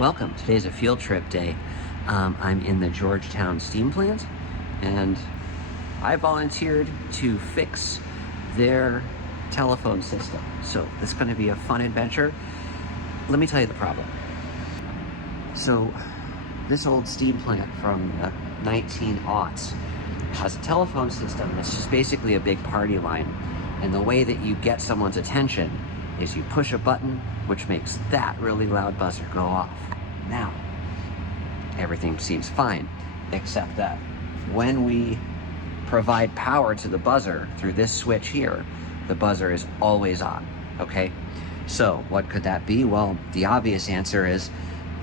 Welcome. Today's a field trip day. I'm in the Georgetown Steam Plant, and I volunteered to fix their telephone system. So this is going to be a fun adventure. Let me tell you the problem. So this old steam plant from the 1900s has a telephone system that's just basically a big party line. And the way that you get someone's attention is you push a button, which makes that really loud buzzer go off. Now, everything seems fine, except that when we provide power to the buzzer through this switch here, the buzzer is always on, okay? So what could that be? Well, the obvious answer is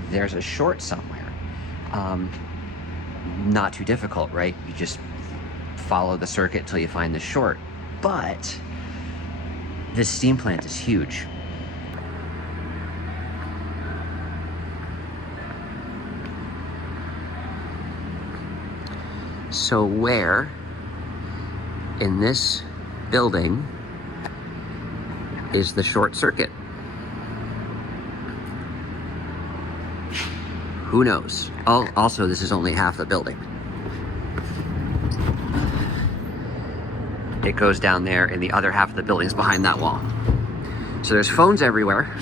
there's a short somewhere. Not too difficult, right? You just follow the circuit till you find the short. But this steam plant is huge. So where in this building is the short circuit? Who knows? Oh, also, this is only half the building. It goes down there, and the other half of the building is behind that wall. So there's phones everywhere,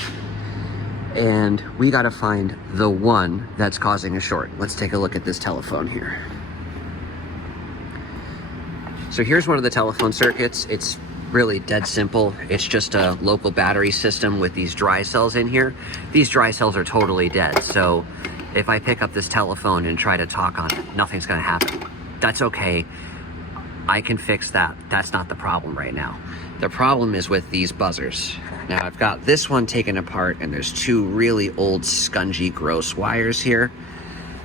and we gotta find the one that's causing a short. Let's take a look at this telephone here. So here's one of the telephone circuits. It's really dead simple. It's just a local battery system with these dry cells in here. These dry cells are totally dead. So if I pick up this telephone and try to talk on it, nothing's gonna happen. That's okay. I can fix that. That's not the problem right now. The problem is with these buzzers. Now I've got this one taken apart, and there's two really old, scungy, gross wires here.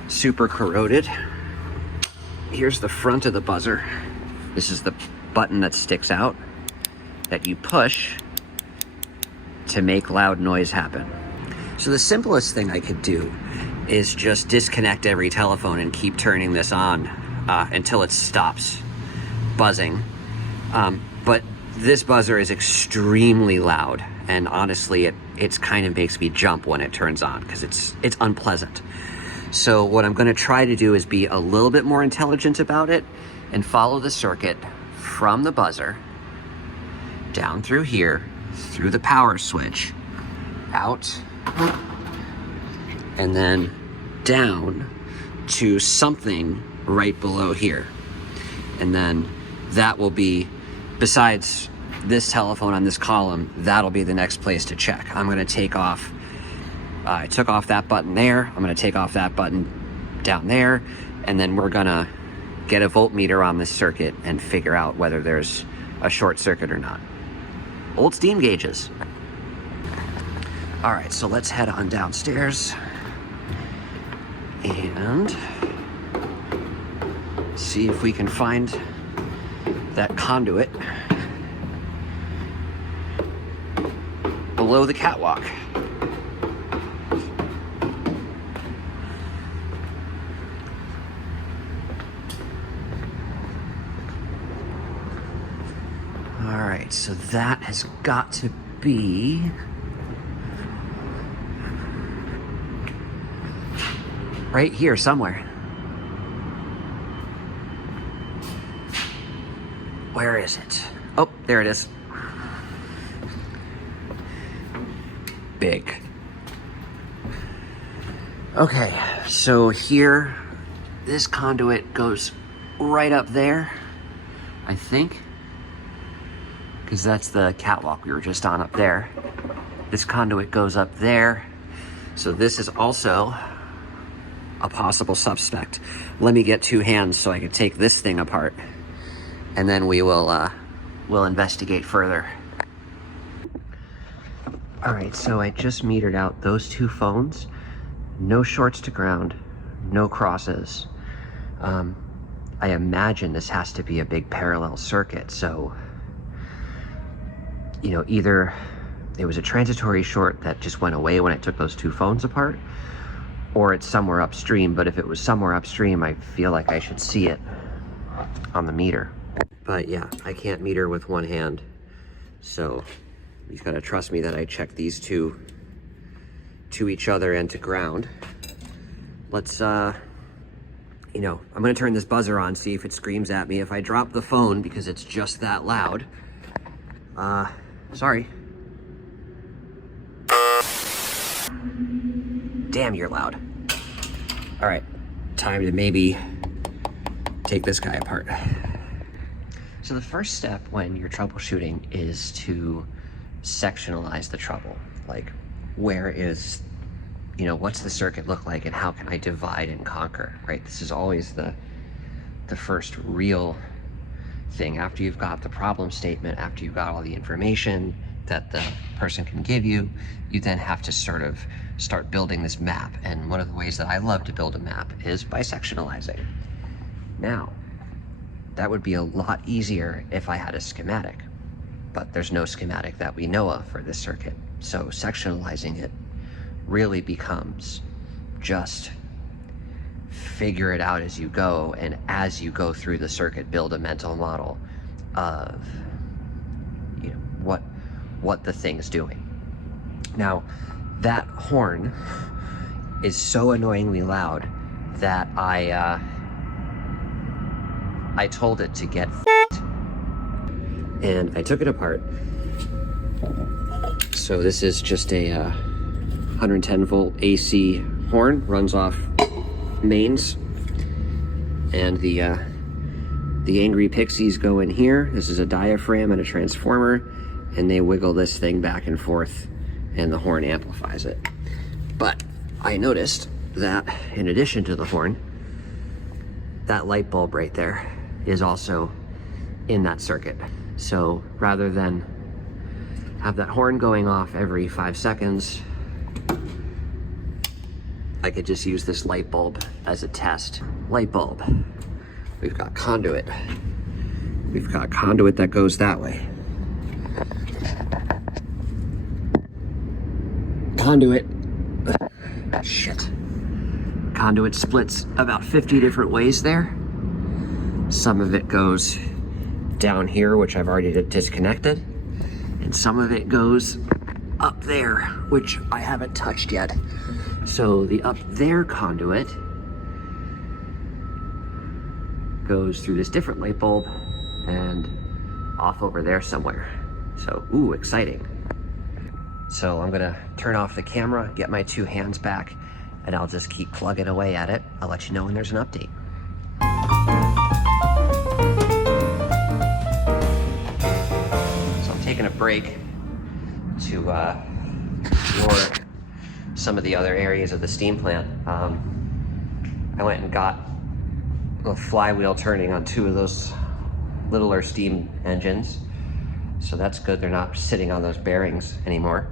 Super corroded. Here's the front of the buzzer. This is the button that sticks out that you push to make loud noise happen. So the simplest thing I could do is just disconnect every telephone and keep turning this on until it stops buzzing. But this buzzer is extremely loud, and honestly it kind of makes me jump when it turns on because it's unpleasant. So what I'm going to try to do is be a little bit more intelligent about it and follow the circuit from the buzzer down through here, through the power switch, out, and then down to something right below here. And then that will be, besides this telephone on this column, that'll be the next place to check. I'm gonna take off, I took off that button there, I'm gonna take off that button down there, and then we're gonna get a voltmeter on this circuit and figure out whether there's a short circuit or not. Old steam gauges. All right, so let's head on downstairs and see if we can find that conduit below the catwalk. All right, so that has got to be right here somewhere. Where is it? Oh, there it is. Big. Okay, so here, this conduit goes right up there, I think. Because that's the catwalk we were just on up there. This conduit goes up there. So this is also a possible suspect. Let me get two hands so I can take this thing apart, and then we'll investigate further. All right, so I just metered out those two phones. No shorts to ground, no crosses. I imagine this has to be a big parallel circuit, so you know, either it was a transitory short that just went away when it took those two phones apart, or it's somewhere upstream. But if it was somewhere upstream, I feel like I should see it on the meter. But yeah, I can't meter with one hand. So you gotta trust me that I check these two to each other and to ground. Let's, you know, I'm gonna turn this buzzer on, see if it screams at me. If I drop the phone because it's just that loud, sorry. Damn, you're loud. All right, time to maybe take this guy apart. So the first step when you're troubleshooting is to sectionalize the trouble. Like, where is, you know, what's the circuit look like and how can I divide and conquer, right? This is always the first real thing. After you've got the problem statement, after you've got all the information that the person can give you, you then have to sort of start building this map. And one of the ways that I love to build a map is by sectionalizing. Now, that would be a lot easier if I had a schematic, but there's no schematic that we know of for this circuit. So sectionalizing it really becomes just figure it out as you go, and as you go through the circuit, build a mental model of, you know, what the thing's doing. Now, that horn is so annoyingly loud that I told it to get and I took it apart. So this is just a 110 volt AC horn, runs off mains, and the angry pixies go in here. This is a diaphragm and a transformer, and they wiggle this thing back and forth, and the horn amplifies it. But I noticed that in addition to the horn, that light bulb right there is also in that circuit. So rather than have that horn going off every 5 seconds, I could just use this light bulb as a test. Light bulb. We've got conduit. We've got conduit that goes that way. Conduit. Shit. Conduit splits about 50 different ways there. Some of it goes down here, which I've already disconnected, and some of it goes up there, which I haven't touched yet. So the up there conduit goes through this different light bulb and off over there somewhere. So, ooh, exciting. So I'm gonna turn off the camera, get my 2 hands back, and I'll just keep plugging away at it. I'll let you know when there's an update. So I'm taking a break to explore some of the other areas of the steam plant. I went and got a flywheel turning on 2 of those littler steam engines. So that's good, they're not sitting on those bearings anymore.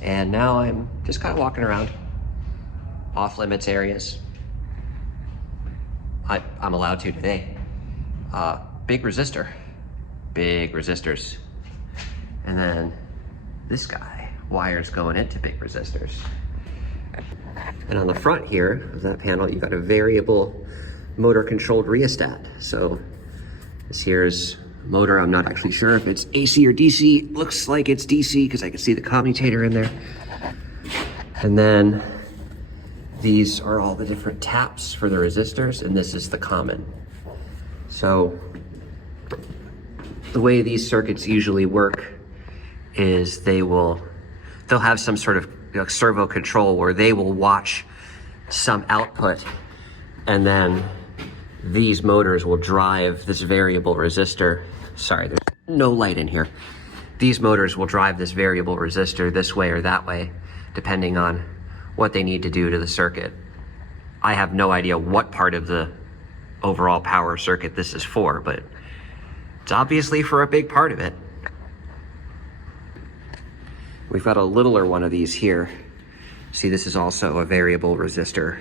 And now I'm just kind of walking around off limits areas. I'm allowed to today. Big resistor, big resistors. And then this guy, wires going into big resistors. And on the front here of that panel, you've got a variable motor controlled rheostat. So this here's motor. I'm not actually sure if it's AC or DC. Looks like it's DC because I can see the commutator in there. And then these are all the different taps for the resistors, and this is the common. So the way these circuits usually work is they'll have some sort of, you know, servo control where they will watch some output, and then these motors will drive this variable resistor. Sorry, there's no light in here. These motors will drive this variable resistor this way or that way, depending on what they need to do to the circuit. I have no idea what part of the overall power circuit this is for, but it's obviously for a big part of it. We've got a littler one of these here. See, this is also a variable resistor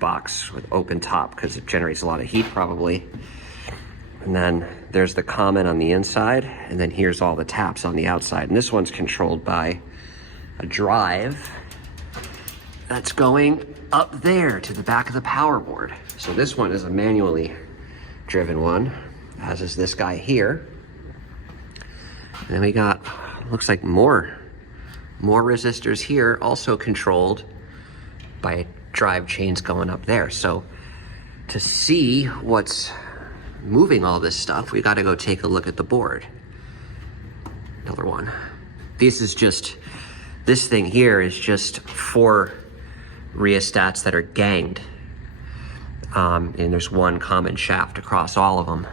box with open top because it generates a lot of heat probably. And then there's the common on the inside, and then here's all the taps on the outside. And this one's controlled by a drive that's going up there to the back of the power board. So this one is a manually driven one, as is this guy here. And then we got, looks like more More resistors here, also controlled by drive chains going up there. So to see what's moving all this stuff, we got to go take a look at the board. Another one. This thing here is just 4 rheostats that are ganged. And there's one common shaft across all of them.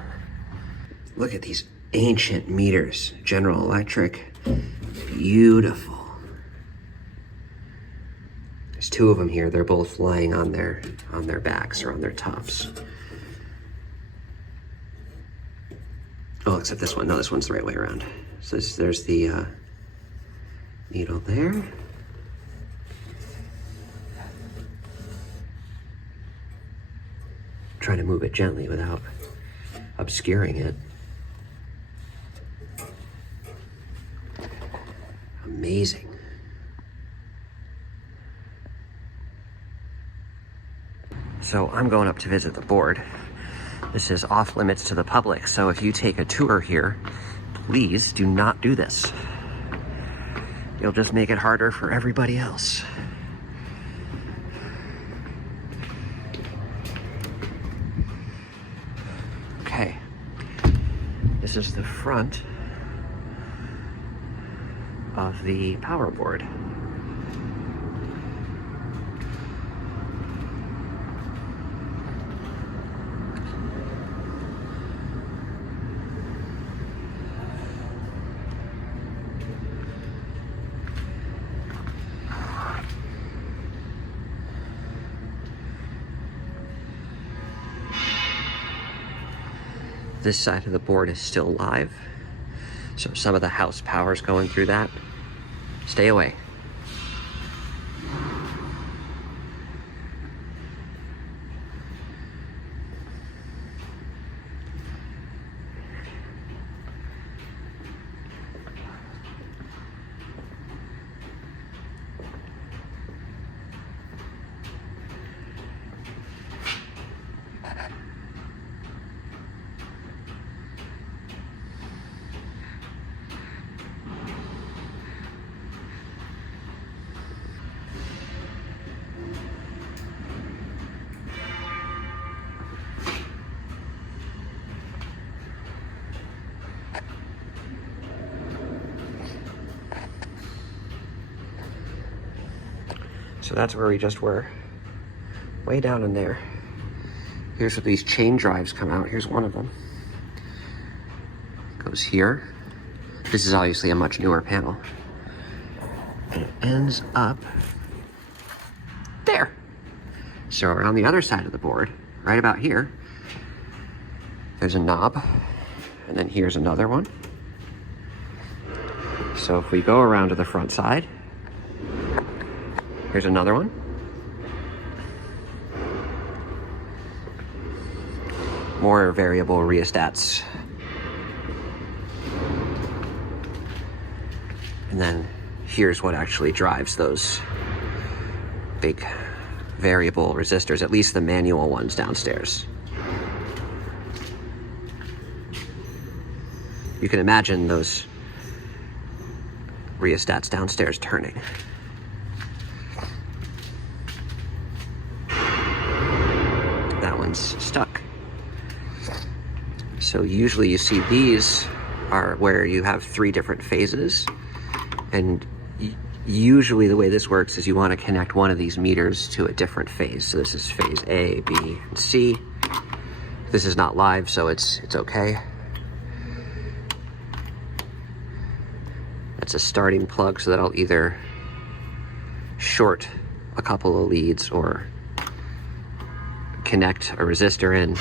Look at these ancient meters. General Electric. Beautiful. There's 2 of them here. They're both lying on their backs or on their tufts. Oh, except this one. No, this one's the right way around. So there's the needle there. Try to move it gently without obscuring it. Amazing. So I'm going up to visit the board. This is off limits to the public, so if you take a tour here, please do not do this. You'll just make it harder for everybody else. Okay, this is the front of the power board. This side of the board is still live, so some of the house power's going through that. Stay away. So that's where we just were, way down in there. Here's where these chain drives come out. Here's one of them. Goes here. This is obviously a much newer panel. And it ends up there. So on the other side of the board, right about here, there's a knob, and then here's another one. So if we go around to the front side, here's another one. More variable rheostats. And then here's what actually drives those big variable resistors, at least the manual ones downstairs. You can imagine those rheostats downstairs turning. Stuck. So usually you see these are where you have 3 different phases, and usually the way this works is you want to connect one of these meters to a different phase. So this is phase A, B, and C. This is not live, so it's okay. That's a starting plug, so that'll either short a couple of leads or connect a resistor in.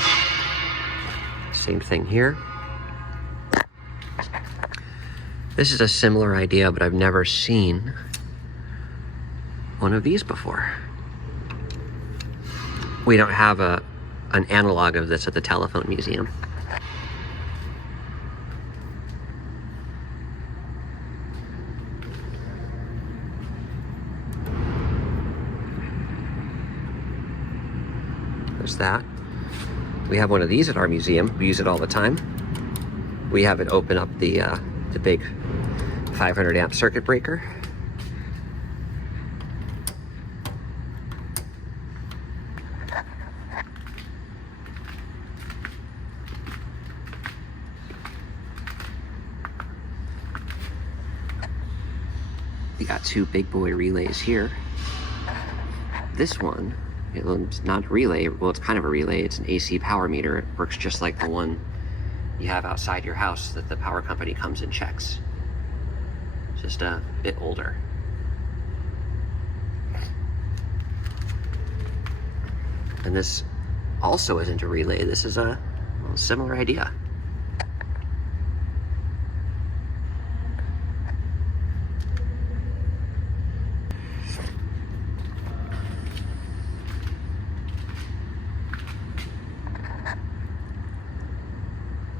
Same thing here. This is a similar idea, but I've never seen one of these before. We don't have an analog of this at the telephone museum. There's that. We have one of these at our museum. We use it all the time. We have it open up the big 500 amp circuit breaker. We got two big boy relays here. This one, it's not a relay, well, it's kind of a relay. It's an AC power meter. It works just like the one you have outside your house that the power company comes and checks. It's just a bit older. And this also isn't a relay. This is a similar idea.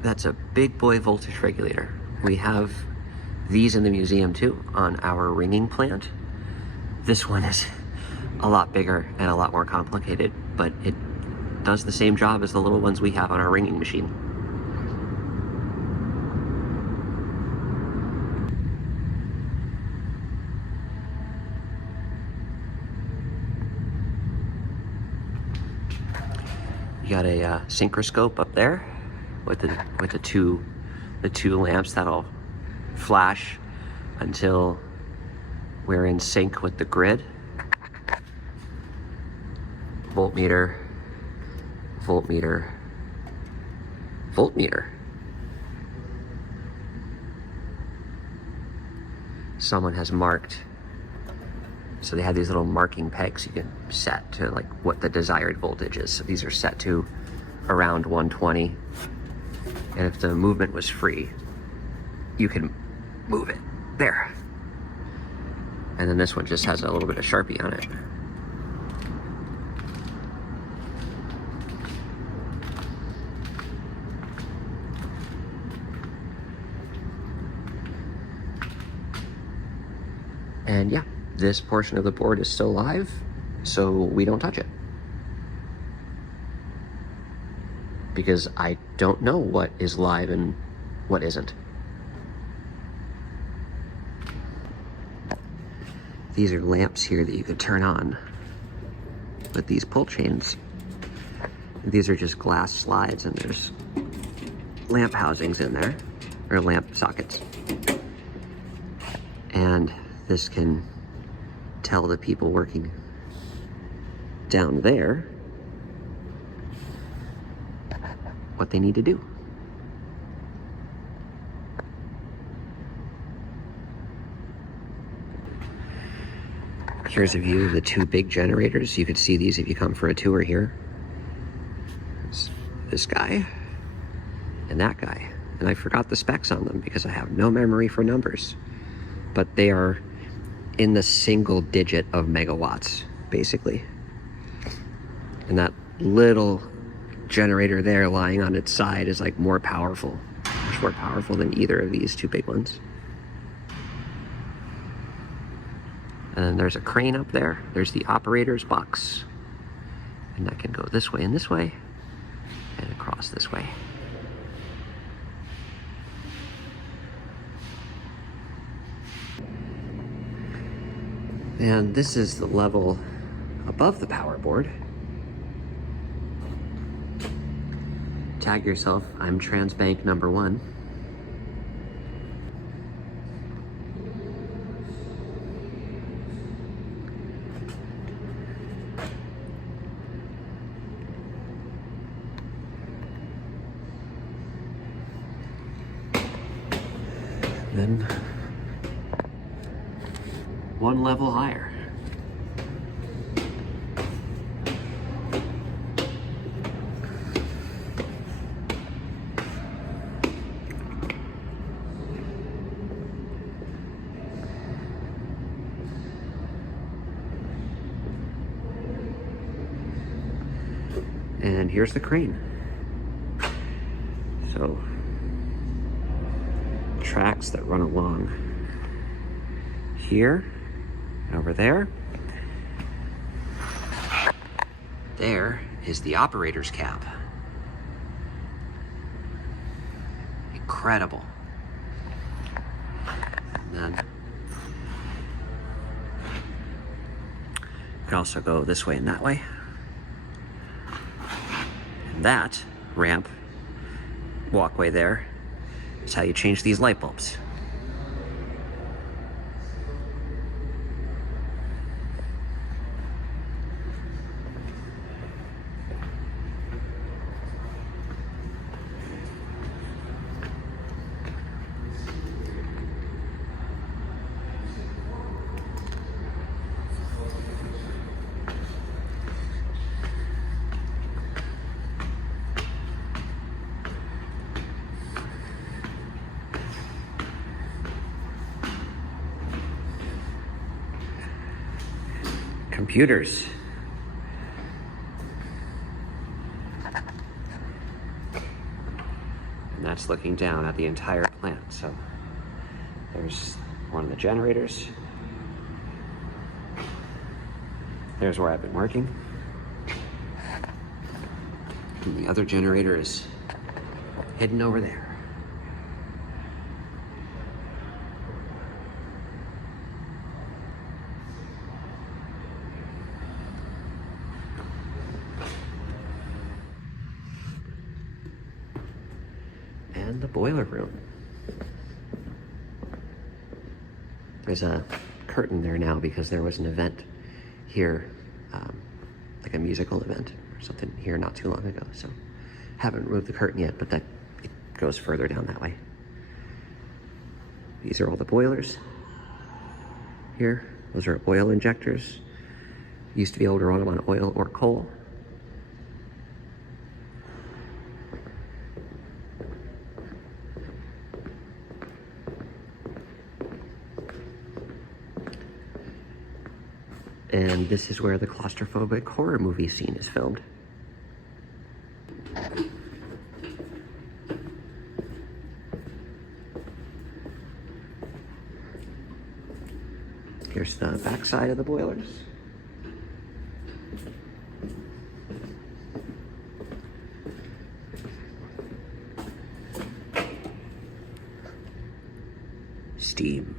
That's a big boy voltage regulator. We have these in the museum too on our ringing plant. This one is a lot bigger and a lot more complicated, but it does the same job as the little ones we have on our ringing machine. You got a synchroscope up there with the two lamps that'll flash until we're in sync with the grid. Voltmeter, voltmeter, voltmeter. Someone has marked, so they have these little marking pegs you can set to like what the desired voltage is. So these are set to around 120. And if the movement was free, you can move it there. And then this one just has a little bit of Sharpie on it. And yeah, this portion of the board is still live, so we don't touch it. Because I don't know what is live and what isn't. These are lamps here that you could turn on with these pull chains. These are just glass slides and there's lamp housings in there, or lamp sockets. And this can tell the people working down there what they need to do. Here's a view of the two big generators. You could see these if you come for a tour here. It's this guy and that guy. And I forgot the specs on them because I have no memory for numbers. But they are in the single digit of megawatts, basically. And that little generator there lying on its side is like more powerful, much more powerful than either of these two big ones. And then there's a crane up there. There's the operator's box. And that can go this way and across this way. And this is the level above the power board. Tag yourself, I'm Transbank number 1. Then one level higher. And here's the crane. So, tracks that run along here, over there. There is the operator's cab. Incredible. And then you can also go this way and that way. And that ramp, walkway there, is how you change these light bulbs. computers. And that's looking down at the entire plant. So there's one of the generators. There's where I've been working. And the other generator is hidden over there. And the boiler room. There's a curtain there now because there was an event here, like a musical event or something here not too long ago. So haven't removed the curtain yet, but it goes further down that way. These are all the boilers here. Those are oil injectors. Used to be able to run them on oil or coal. And this is where the claustrophobic horror movie scene is filmed. Here's the back side of the boilers. Steam.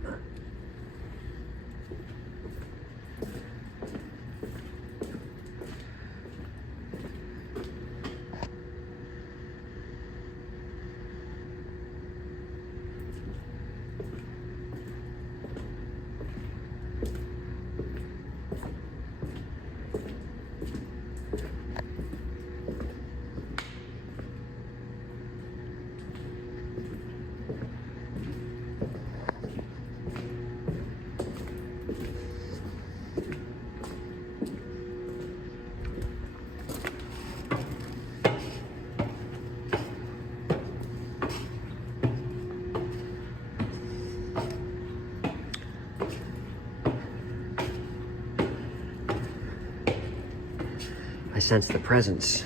I sense the presence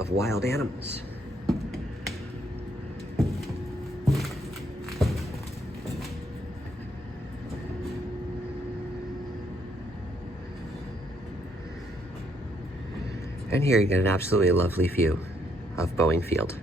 of wild animals. And here you get an absolutely lovely view of Boeing Field.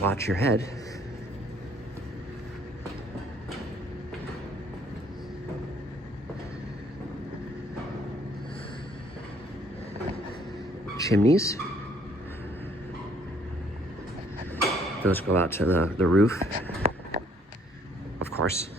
Watch your head. Chimneys. Those go out to the roof, of course.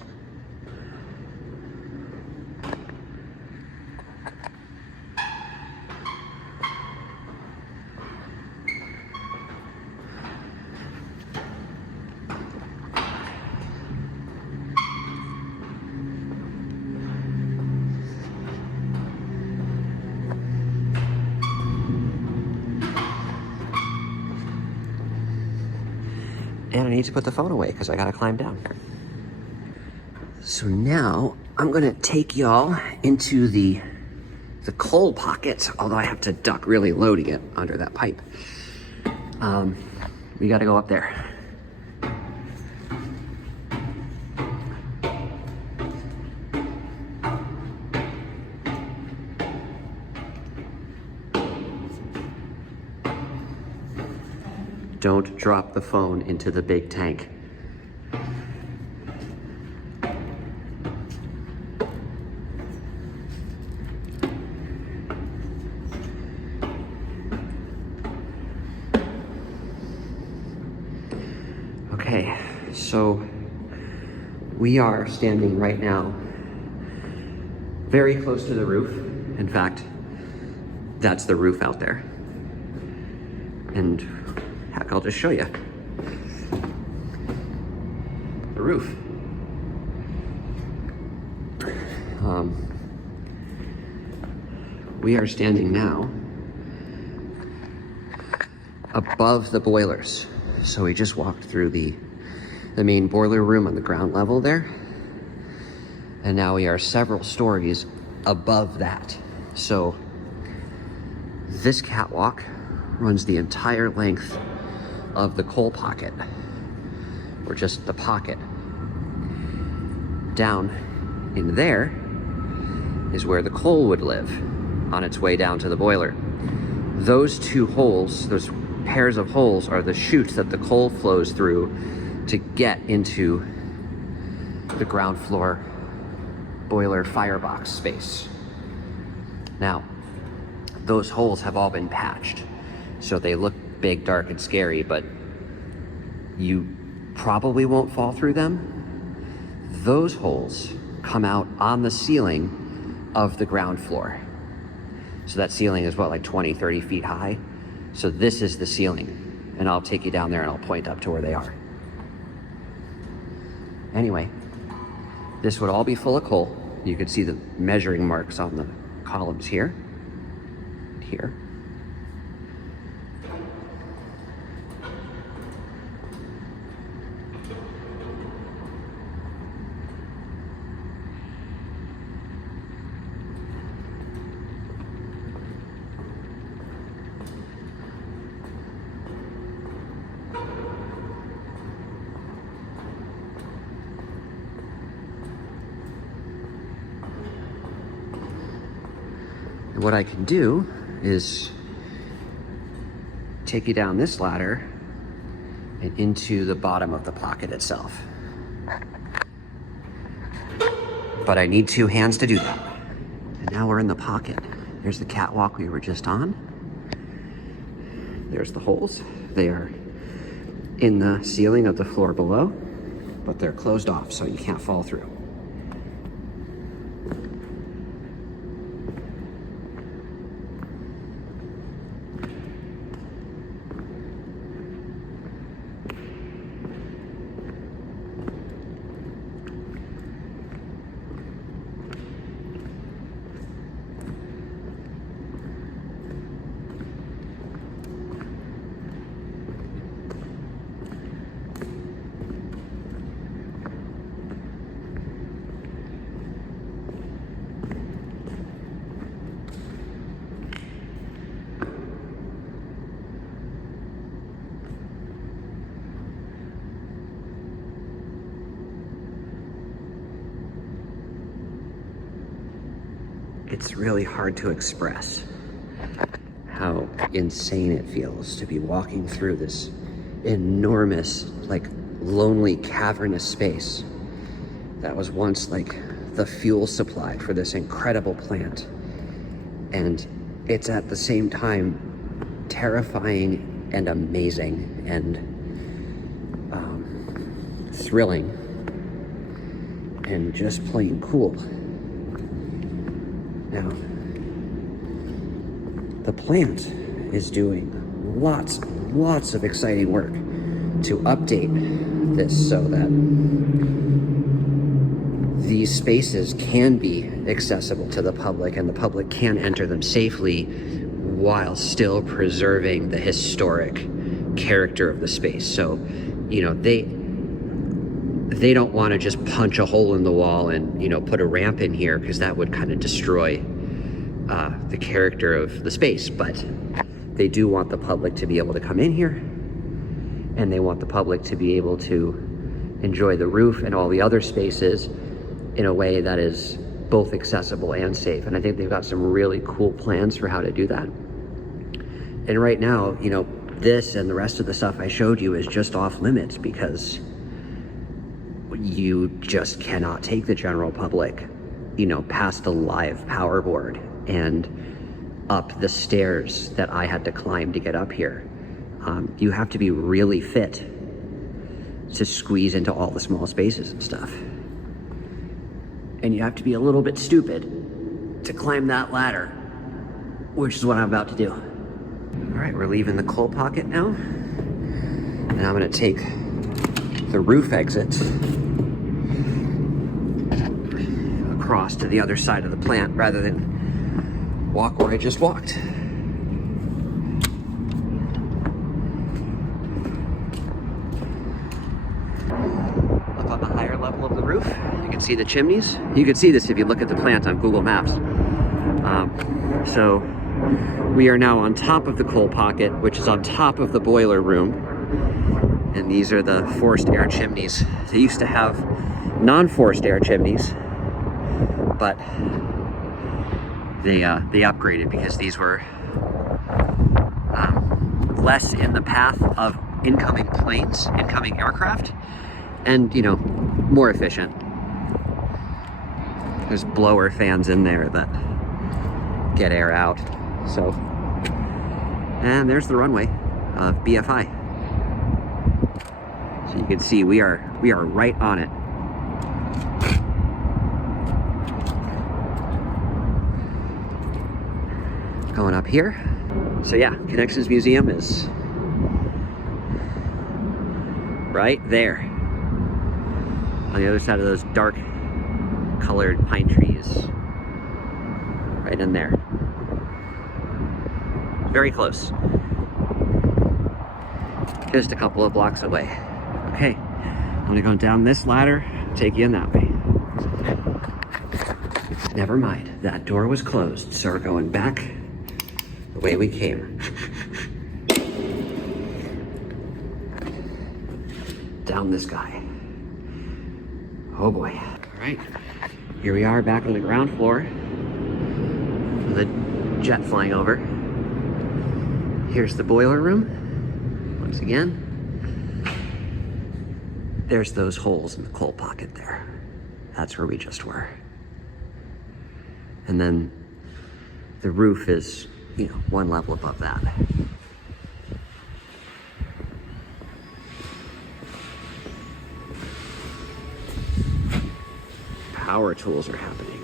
And I need to put the phone away because I gotta climb down. So now I'm gonna take y'all into the coal pocket, although I have to duck really low to get under that pipe. We gotta go up there. Don't drop the phone into the big tank. Okay, so we are standing right now very close to the roof. In fact, that's the roof out there. And heck, I'll just show you the roof. We are standing now above the boilers. So we just walked through the main boiler room on the ground level there. And now we are several stories above that. So this catwalk runs the entire length of the coal pocket, or just the pocket. Down in there is where the coal would live on its way down to the boiler. Those two holes, those pairs of holes, are the chutes that the coal flows through to get into the ground floor boiler firebox space. Now, those holes have all been patched, so they look big, dark, and scary, but you probably won't fall through them. Those holes come out on the ceiling of the ground floor. So that ceiling is what, like 20, 30 feet high? So this is the ceiling, and I'll take you down there and I'll point up to where they are. Anyway, this would all be full of coal. You could see the measuring marks on the columns here, here. And what I can do is take you down this ladder and into the bottom of the pocket itself. But I need 2 hands to do that. And now we're in the pocket. There's the catwalk we were just on. There's the holes. They are in the ceiling of the floor below, but they're closed off so you can't fall through. It's really hard to express how insane it feels to be walking through this enormous, like, lonely, cavernous space that was once like the fuel supply for this incredible plant. And it's at the same time terrifying and amazing and thrilling and just plain cool. Now, the plant is doing lots of exciting work to update this so that these spaces can be accessible to the public and the public can enter them safely while still preserving the historic character of the space. So, you know, they don't want to just punch a hole in the wall and, you know, put a ramp in here, because that would kind of destroy the character of the space. But they do want the public to be able to come in here, and they want the public to be able to enjoy the roof and all the other spaces in a way that is both accessible and safe. And I think they've got some really cool plans for how to do that. And right now, you know, this and the rest of the stuff I showed you is just off limits, because you just cannot take the general public, you know, past the live power board and up the stairs that I had to climb to get up here. You have to be really fit to squeeze into all the small spaces and stuff. And you have to be a little bit stupid to climb that ladder, which is what I'm about to do. All right, we're leaving the coal pocket now. And I'm gonna take the roof exit across to the other side of the plant rather than walk where I just walked. Up on the higher level of the roof, you can see the chimneys. You can see this if you look at the plant on Google Maps. So we are now on top of the coal pocket, which is on top of the boiler room. And these are the forced air chimneys. They used to have non-forced air chimneys, but they upgraded because these were less in the path of incoming planes, incoming aircraft, and, you know, more efficient. There's blower fans in there that get air out. So, and there's the runway of BFI. So you can see we are right on it. Going up here. So yeah, Connections Museum is right there. On the other side of those dark colored pine trees. Right in there. Very close. Just a couple of blocks away. Okay, I'm gonna go down this ladder, take you in that way. Never mind, that door was closed, so we're going back the way we came. Down this guy. Oh boy. All right, here we are back on the ground floor. The jet flying over. Here's the boiler room, once again. There's those holes in the coal pocket there. That's where we just were. And then the roof is, you know, one level above that. Power tools are happening.